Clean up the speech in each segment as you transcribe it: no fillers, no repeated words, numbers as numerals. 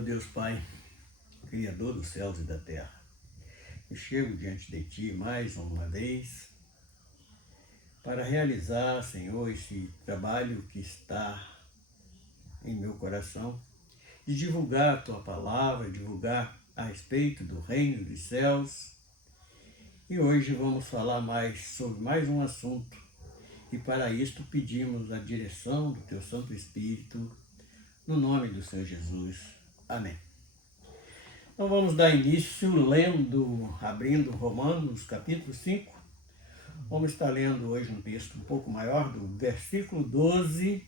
meu Deus Pai, Criador dos céus e da terra, eu chego diante de Ti mais uma vez para realizar, Senhor, esse trabalho que está em meu coração, de divulgar a Tua palavra, divulgar a respeito do reino dos céus. E hoje vamos falar mais sobre mais um assunto. E para isto pedimos a direção do Teu Santo Espírito, no nome do Senhor Jesus. Amém. Então vamos dar início abrindo Romanos capítulo 5. Vamos estar lendo hoje um texto um pouco maior, do versículo 12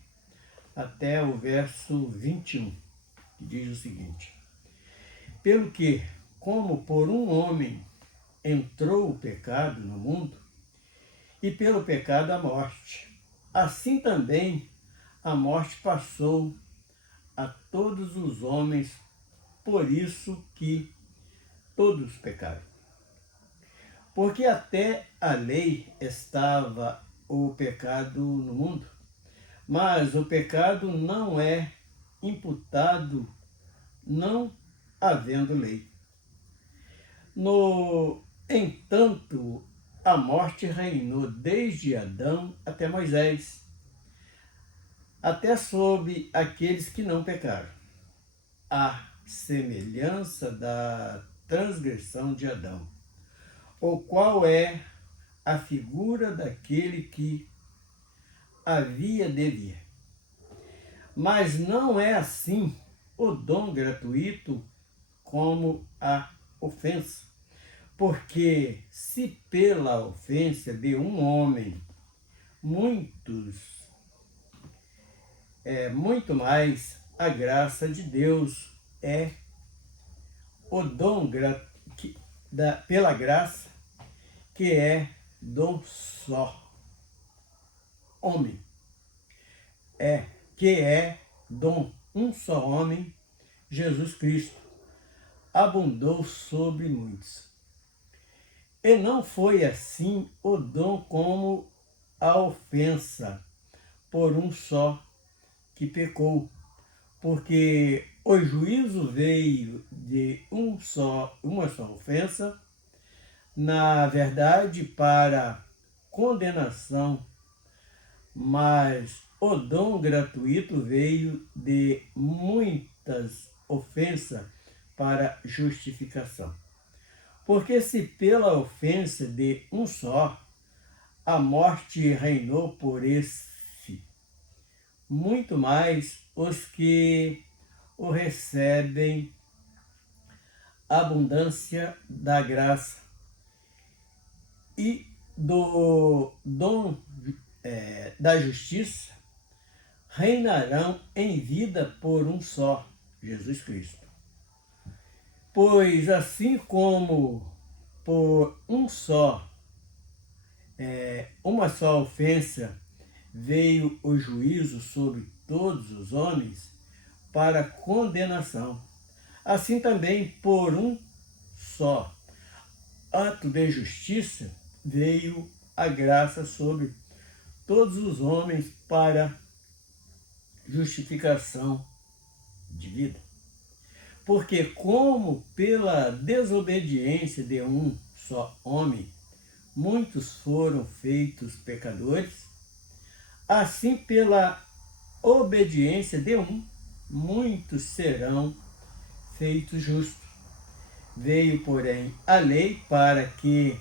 até o verso 21, que diz o seguinte: Pelo que, como por um homem entrou o pecado no mundo, e pelo pecado a morte, assim também a morte passou a todos os homens, por isso que todos pecaram. Porque até a lei estava o pecado no mundo, mas o pecado não é imputado não havendo lei. No entanto, a morte reinou desde Adão até Moisés, até sobre aqueles que não pecaram, à semelhança da transgressão de Adão, o qual é a figura daquele que havia de vir. Mas não é assim o dom gratuito como a ofensa. Porque se pela ofensa de um homem muito mais a graça de Deus é o dom pela graça que é do só homem, que é dom um só homem, Jesus Cristo, abundou sobre muitos. E não foi assim o dom como a ofensa, por um só que pecou, porque o juízo veio de uma só ofensa, na verdade para condenação, mas o dom gratuito veio de muitas ofensas para justificação. Porque se pela ofensa de um só a morte reinou por esse, muito mais os que o recebem abundância da graça e do dom da justiça reinarão em vida por um só, Jesus Cristo. Pois assim como por uma só ofensa veio o juízo sobre todos os homens para condenação, assim também por um só ato de justiça veio a graça sobre todos os homens para justificação de vida. Porque como pela desobediência de um só homem muitos foram feitos pecadores, assim pela obediência de um muitos serão feitos justos. Veio, porém, a lei para que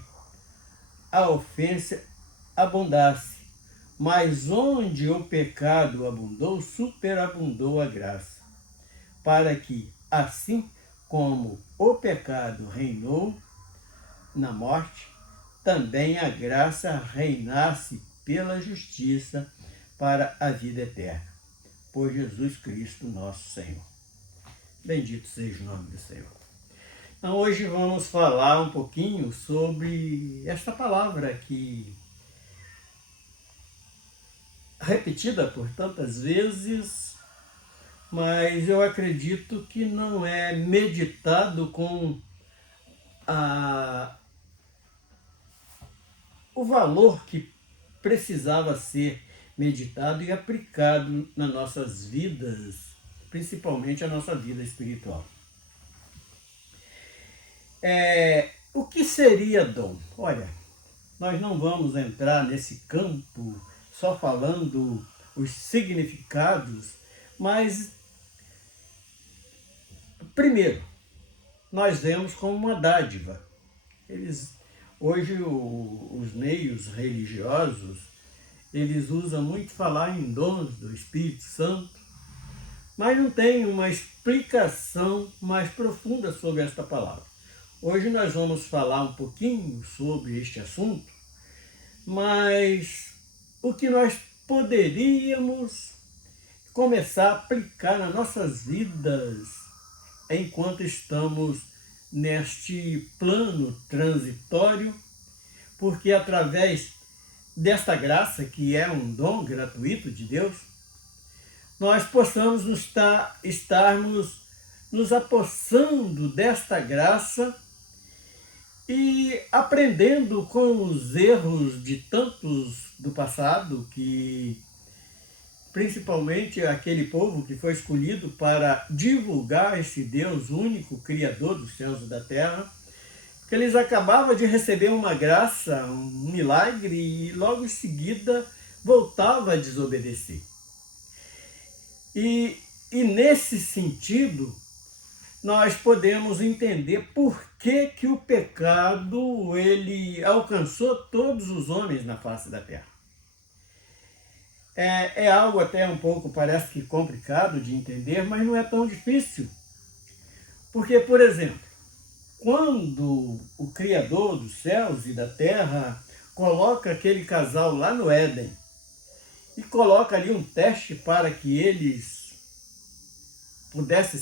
a ofensa abundasse, mas onde o pecado abundou, superabundou a graça, para que, assim como o pecado reinou na morte, também a graça reinasse pela justiça para a vida eterna. Por Jesus Cristo, nosso Senhor. Bendito seja o nome do Senhor. Então, hoje vamos falar um pouquinho sobre esta palavra que, repetida por tantas vezes, mas eu acredito que não é meditado com o valor que precisava ser meditado e aplicado nas nossas vidas principalmente a nossa vida espiritual. O que seria dom? Olha, nós não vamos entrar nesse campo só falando os significados, mas, primeiro, nós vemos como uma dádiva. Hoje, os meios religiosos, eles usam muito falar em dons do Espírito Santo, mas não tem uma explicação mais profunda sobre esta palavra. Hoje nós vamos falar um pouquinho sobre este assunto, mas o que nós poderíamos começar a aplicar nas nossas vidas enquanto estamos neste plano transitório, porque através desta graça, que é um dom gratuito de Deus, nós possamos estarmos nos apossando desta graça e aprendendo com os erros de tantos do passado, que principalmente aquele povo que foi escolhido para divulgar esse Deus único, Criador dos céus e da terra, que eles acabavam de receber uma graça, um milagre, e logo em seguida voltava a desobedecer. E nesse sentido, nós podemos entender por que o pecado ele alcançou todos os homens na face da terra. É algo até um pouco, parece que complicado de entender, mas não é tão difícil. Porque, por exemplo, quando o Criador dos céus e da terra coloca aquele casal lá no Éden e coloca ali um teste para que eles pudessem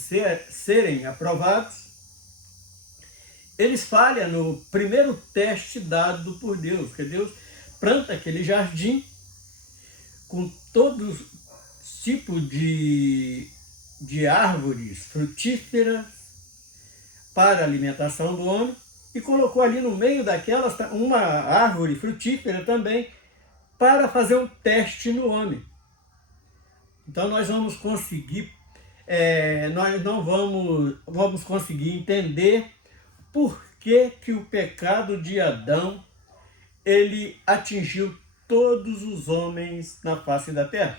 serem aprovados, eles falham no primeiro teste dado por Deus, porque Deus planta aquele jardim com todo tipo de árvores frutíferas para a alimentação do homem, e colocou ali no meio daquelas uma árvore frutífera também para fazer um teste no homem. Então nós vamos conseguir, nós não vamos conseguir entender por que o pecado de Adão ele atingiu todos os homens na face da terra.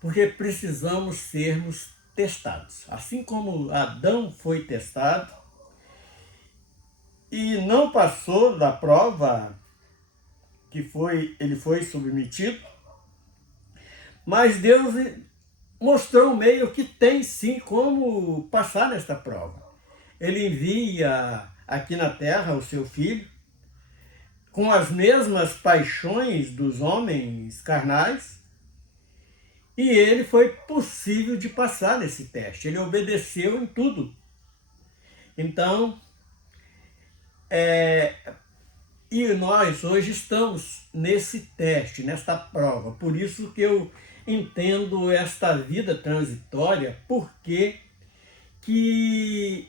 Porque precisamos sermos testados. Assim como Adão foi testado e não passou da prova que ele foi submetido, mas Deus mostrou um meio que tem sim como passar nesta prova. Ele envia aqui na terra o seu filho, com as mesmas paixões dos homens carnais, e ele foi possível de passar nesse teste. Ele obedeceu em tudo. Então, e nós hoje estamos nesse teste, nesta prova. Por isso que eu entendo esta vida transitória, porque que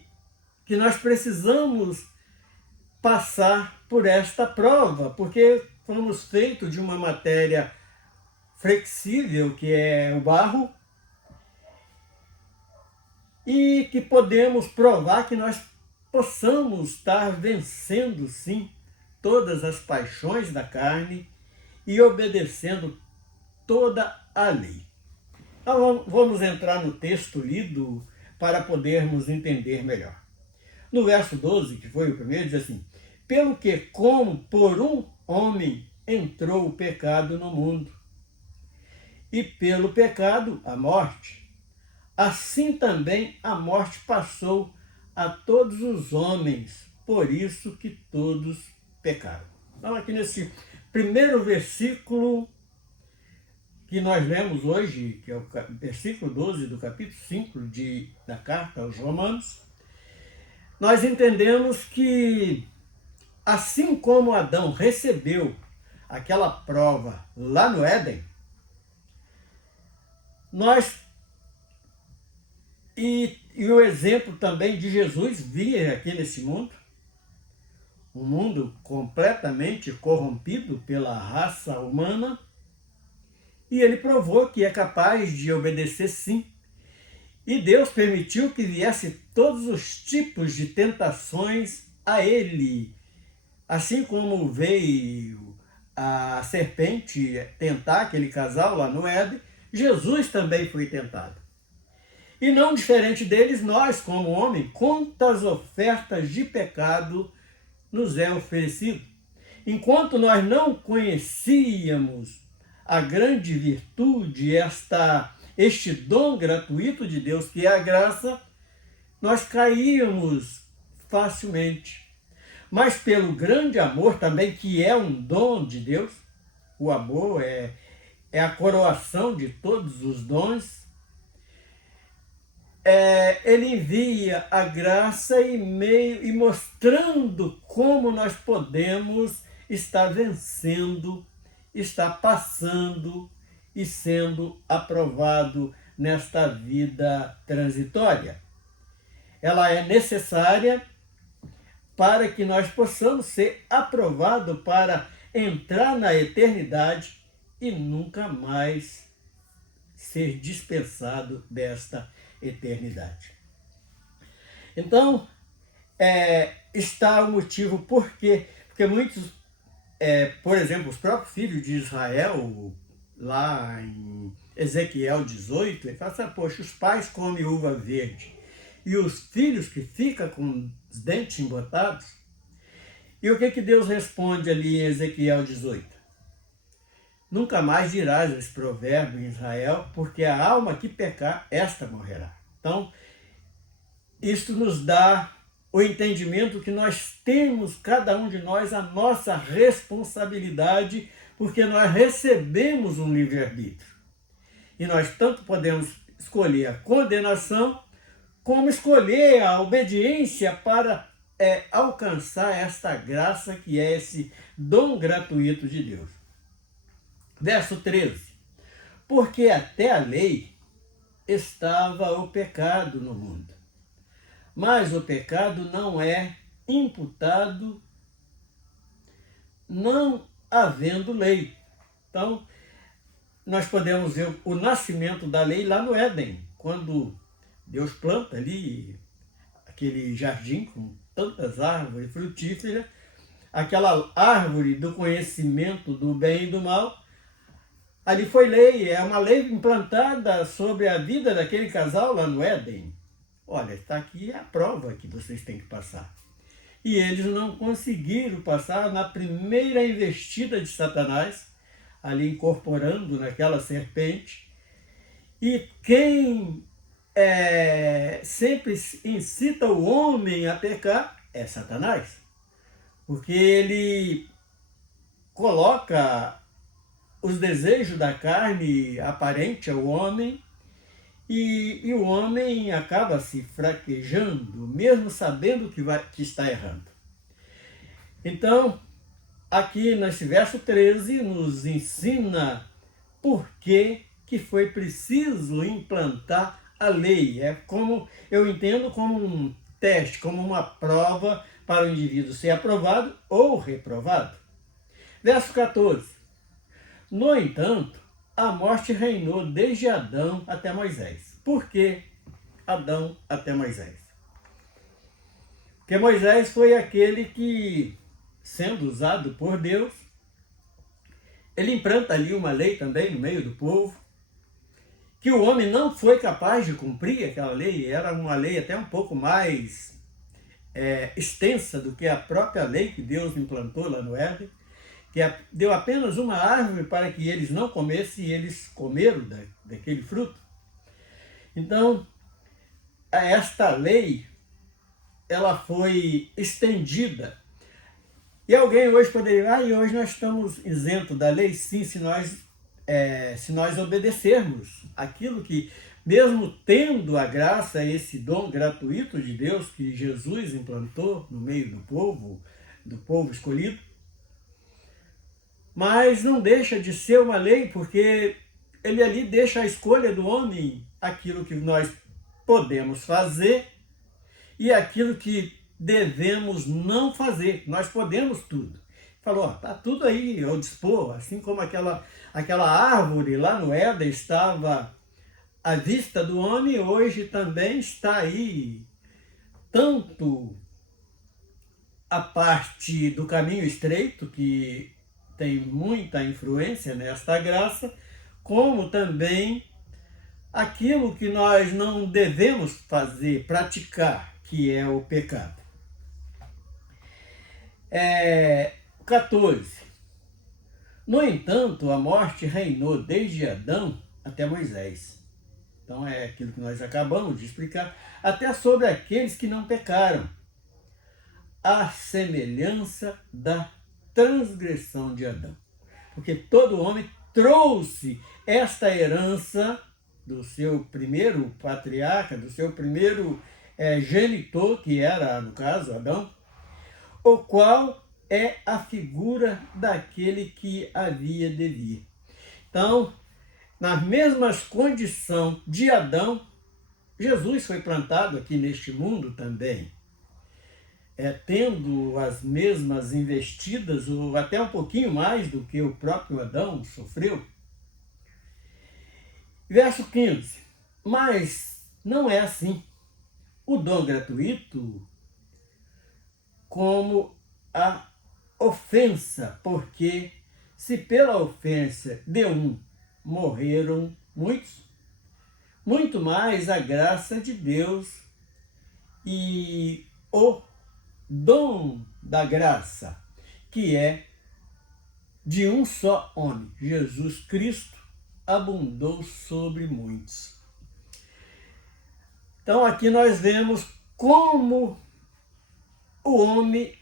nós precisamos passar por esta prova, porque fomos feitos de uma matéria flexível, que é o barro, e que podemos provar que nós possamos estar vencendo, sim, todas as paixões da carne e obedecendo toda a lei. Então vamos entrar no texto lido para podermos entender melhor. No verso 12, que foi o primeiro, diz assim: pelo que como por um homem entrou o pecado no mundo, e pelo pecado a morte, assim também a morte passou a todos os homens, por isso que todos pecaram. Então aqui nesse primeiro versículo que nós lemos hoje, que é o versículo 12 do capítulo 5 da carta aos Romanos, nós entendemos que assim como Adão recebeu aquela prova lá no Éden, e o exemplo também de Jesus via aqui nesse mundo, um mundo completamente corrompido pela raça humana, e ele provou que é capaz de obedecer sim. E Deus permitiu que viesse todos os tipos de tentações a ele. Assim como veio a serpente tentar aquele casal lá no Éden, Jesus também foi tentado. E não diferente deles, nós, como homem, quantas ofertas de pecado nos é oferecido. Enquanto nós não conhecíamos a grande virtude, este dom gratuito de Deus, que é a graça, nós caíamos facilmente. Mas pelo grande amor também, que é um dom de Deus, o amor é a coroação de todos os dons, ele envia a graça e mostrando como nós podemos estar vencendo, estar passando e sendo aprovado nesta vida transitória. Ela é necessária para que nós possamos ser aprovados para entrar na eternidade e nunca mais ser dispensado desta eternidade. Então, está o motivo porque muitos, por exemplo, os próprios filhos de Israel, lá em Ezequiel 18, ele fala assim, poxa, os pais comem uva verde e os filhos que ficam com os dentes embotados. E o que Deus responde ali em Ezequiel 18? Nunca mais dirás esse provérbio em Israel, porque a alma que pecar, esta morrerá. Então, isso nos dá o entendimento que nós temos, cada um de nós, a nossa responsabilidade, porque nós recebemos um livre-arbítrio. E nós tanto podemos escolher a condenação, como escolher a obediência para alcançar esta graça que é esse dom gratuito de Deus. Verso 13. Porque até a lei estava o pecado no mundo, mas o pecado não é imputado não havendo lei. Então, nós podemos ver o nascimento da lei lá no Éden, quando Deus planta ali aquele jardim com tantas árvores frutíferas, aquela árvore do conhecimento do bem e do mal. Ali foi lei, é uma lei implantada sobre a vida daquele casal lá no Éden. Olha, está aqui a prova que vocês têm que passar. E eles não conseguiram passar na primeira investida de Satanás, ali incorporando naquela serpente. E quem sempre incita o homem a pecar é Satanás. Porque ele coloca os desejos da carne aparente ao homem e o homem acaba se fraquejando, mesmo sabendo que está errando. Então, aqui nesse verso 13, nos ensina por que foi preciso implantar a lei. Eu entendo como um teste, como uma prova para o indivíduo ser aprovado ou reprovado. Verso 14. No entanto, a morte reinou desde Adão até Moisés. Por que Adão até Moisés? Porque Moisés foi aquele que, sendo usado por Deus, ele implanta ali uma lei também no meio do povo, que o homem não foi capaz de cumprir aquela lei, era uma lei até um pouco mais extensa do que a própria lei que Deus implantou lá no Éden, que deu apenas uma árvore para que eles não comessem, e eles comeram daquele fruto. Então, esta lei, ela foi estendida. E alguém hoje poderia, e hoje nós estamos isentos da lei? Sim, se nós obedecermos aquilo que, mesmo tendo a graça, esse dom gratuito de Deus que Jesus implantou no meio do povo escolhido, mas não deixa de ser uma lei, porque ele ali deixa a escolha do homem, aquilo que nós podemos fazer e aquilo que devemos não fazer. Nós podemos tudo. Falou, está tudo aí ao dispor, assim como aquela Aquela árvore lá no Éden estava à vista do homem, hoje também está aí, tanto a parte do caminho estreito, que tem muita influência nesta graça, como também aquilo que nós não devemos fazer, praticar, que é o pecado. 14. No entanto, a morte reinou desde Adão até Moisés. Então é aquilo que nós acabamos de explicar, até sobre aqueles que não pecaram, à semelhança da transgressão de Adão. Porque todo homem trouxe esta herança do seu primeiro patriarca, do seu primeiro genitor, que era, no caso, Adão, o qual é a figura daquele que havia de vir. Então, nas mesmas condições de Adão, Jesus foi plantado aqui neste mundo também, tendo as mesmas investidas, ou até um pouquinho mais do que o próprio Adão sofreu. Verso 15. Mas não é assim. O dom gratuito como a ofensa, porque se pela ofensa de um morreram muitos, muito mais a graça de Deus e o dom da graça, que é de um só homem, Jesus Cristo, abundou sobre muitos. Então aqui nós vemos como o homem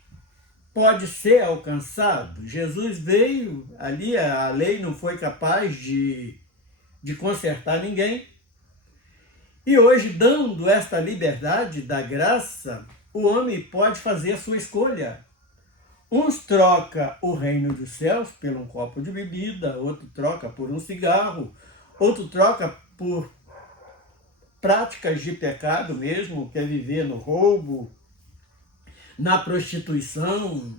pode ser alcançado. Jesus veio ali, a lei não foi capaz de consertar ninguém. E hoje, dando esta liberdade da graça, o homem pode fazer a sua escolha. Uns troca o reino dos céus por um copo de bebida, outro troca por um cigarro, outro troca por práticas de pecado mesmo, quer viver no roubo, na prostituição,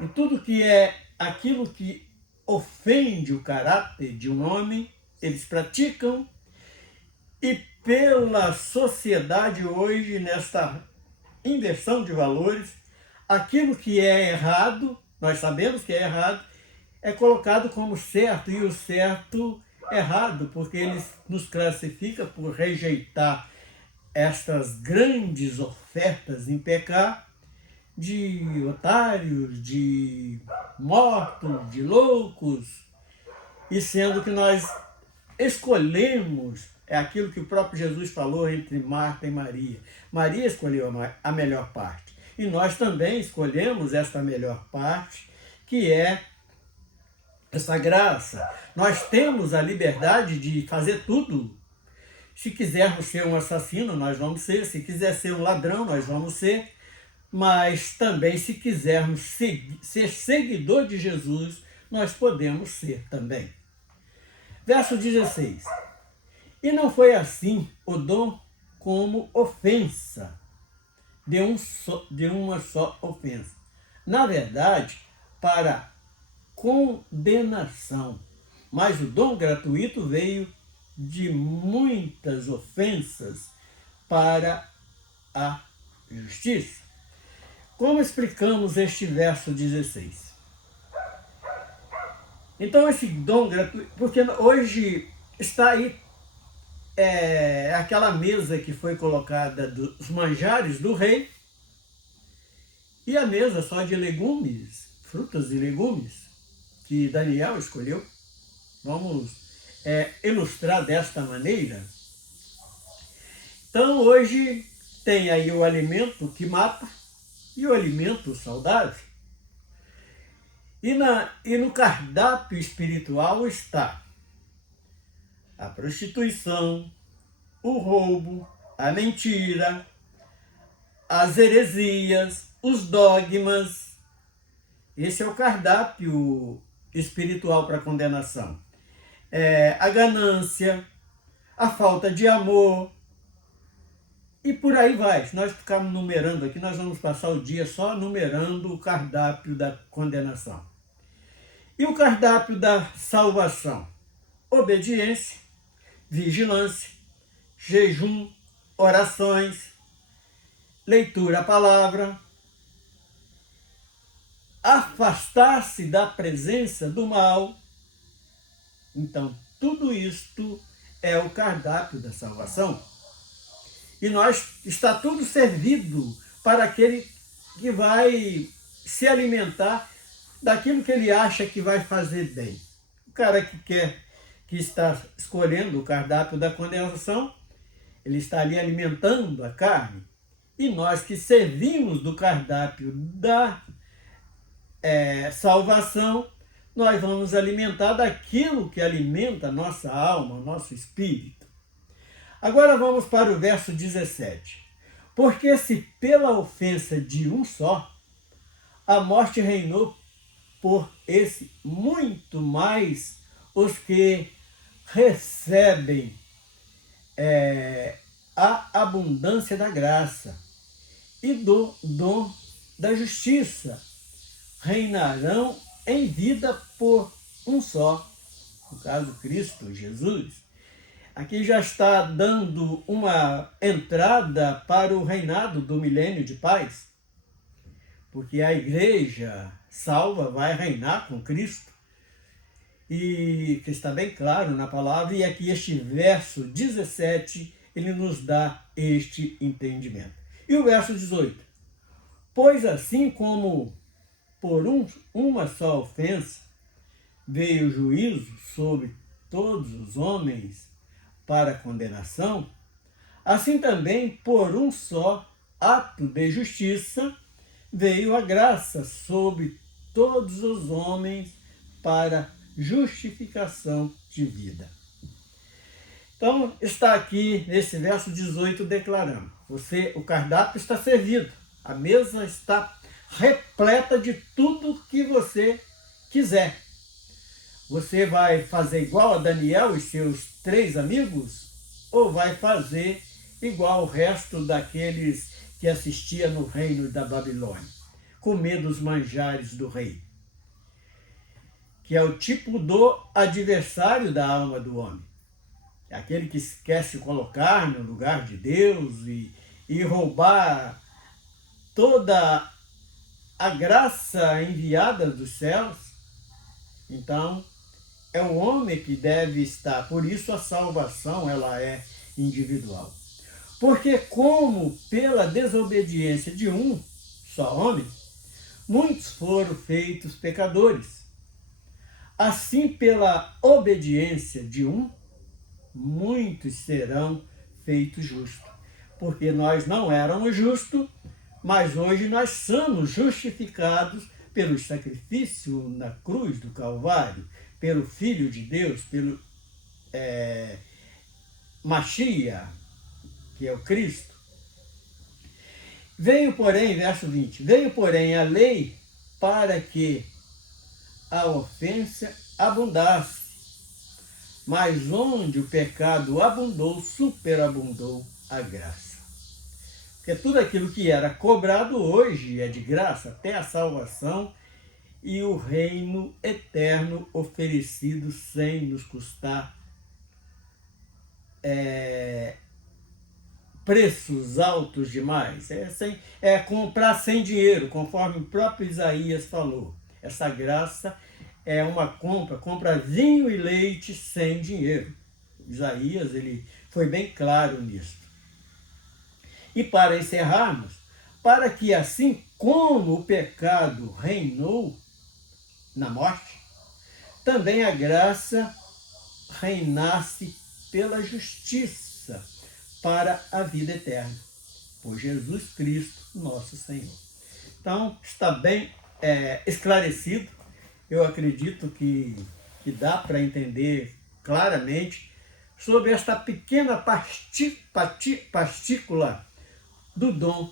e tudo que é aquilo que ofende o caráter de um homem, eles praticam. E pela sociedade hoje, nesta inversão de valores, aquilo que é errado, nós sabemos que é errado, é colocado como certo, e o certo errado, porque ele nos classifica por rejeitar estas grandes ofertas em pecar, de otários, de mortos, de loucos, e sendo que nós escolhemos, é aquilo que o próprio Jesus falou entre Marta e Maria. Maria escolheu a melhor parte, e nós também escolhemos esta melhor parte, que é essa graça. Nós temos a liberdade de fazer tudo. Se quisermos ser um assassino, nós vamos ser. Se quiser ser um ladrão, nós vamos ser. Mas também, se quisermos ser seguidor de Jesus, nós podemos ser também. Verso 16. E não foi assim o dom como ofensa, de uma só ofensa. Na verdade, para condenação. Mas o dom gratuito veio de muitas ofensas para a justiça. Como explicamos este verso 16? Então esse dom gratuito, porque hoje está aí aquela mesa que foi colocada dos manjares do rei, e a mesa só de legumes, frutas e legumes, que Daniel escolheu. Vamos ilustrar desta maneira. Então hoje tem aí o alimento que mata e o alimento saudável. E no cardápio espiritual está a prostituição, o roubo, a mentira, as heresias, os dogmas. Esse é o cardápio espiritual para a condenação. A ganância, a falta de amor, e por aí vai. Se nós ficarmos numerando aqui, nós vamos passar o dia só numerando o cardápio da condenação. E o cardápio da salvação? Obediência, vigilância, jejum, orações, leitura à palavra, afastar-se da presença do mal. Então, tudo isto é o cardápio da salvação. E está tudo servido para aquele que vai se alimentar daquilo que ele acha que vai fazer bem. O cara que está escolhendo o cardápio da condenação, ele está ali alimentando a carne. E nós que servimos do cardápio da salvação, nós vamos alimentar daquilo que alimenta a nossa alma, nosso espírito. Agora vamos para o verso 17. Porque se pela ofensa de um só, a morte reinou por esse, muito mais os que recebem a abundância da graça e do dom da justiça reinarão em vida por um só, no caso Cristo Jesus. Aqui já está dando uma entrada para o reinado do milênio de paz, porque a igreja salva vai reinar com Cristo, e que está bem claro na palavra, e aqui este verso 17, ele nos dá este entendimento. E o verso 18, pois assim como por uma só ofensa veio o juízo sobre todos os homens para condenação, assim também por um só ato de justiça veio a graça sobre todos os homens para justificação de vida. Então, está aqui nesse verso 18 declarando, o cardápio está servido, a mesa está repleta de tudo que você quiser. Você vai fazer igual a Daniel e seus 3 amigos? Ou vai fazer igual o resto daqueles que assistia no reino da Babilônia? Comer dos manjares do rei, que é o tipo do adversário da alma do homem. É aquele que quer se colocar no lugar de Deus e roubar toda a graça enviada dos céus. Então, é o homem que deve estar. Por isso a salvação ela é individual. Porque como pela desobediência de um só homem, muitos foram feitos pecadores, assim pela obediência de um, muitos serão feitos justos. Porque nós não éramos justos, mas hoje nós somos justificados pelo sacrifício na cruz do Calvário, pelo Filho de Deus, pelo Machia, que é o Cristo. Veio, porém, verso 20, veio, porém, a lei para que a ofensa abundasse, mas onde o pecado abundou, superabundou a graça. Porque tudo aquilo que era cobrado hoje é de graça, até a salvação e o reino eterno oferecido sem nos custar preços altos demais. É comprar sem dinheiro, conforme o próprio Isaías falou. Essa graça é uma compra vinho e leite sem dinheiro. Isaías ele foi bem claro nisso. E para encerrarmos, para que assim como o pecado reinou na morte, também a graça reinasse pela justiça para a vida eterna, por Jesus Cristo, nosso Senhor. Então, está bem esclarecido. Eu acredito que dá para entender claramente sobre esta pequena partícula do dom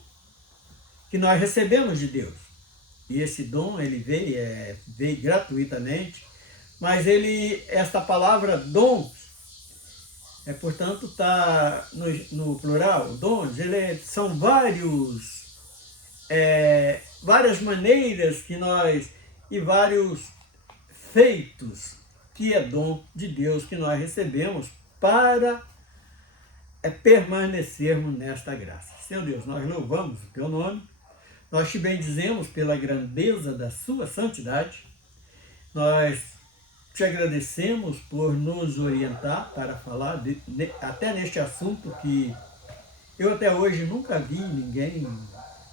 que nós recebemos de Deus. E esse dom, ele veio gratuitamente, mas esta palavra dom, portanto, está no plural, dons, são várias maneiras que nós, e vários feitos, que é dom de Deus que nós recebemos para permanecermos nesta graça. Senhor Deus, nós louvamos o teu nome, nós te bendizemos pela grandeza da sua santidade, nós te agradecemos por nos orientar para falar até neste assunto que eu até hoje nunca vi ninguém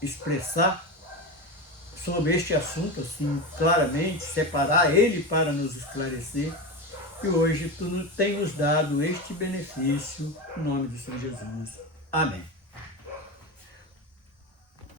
expressar sobre este assunto assim claramente, separar ele para nos esclarecer. E hoje tu tem nos dado este benefício, em nome do Senhor Jesus. Amém.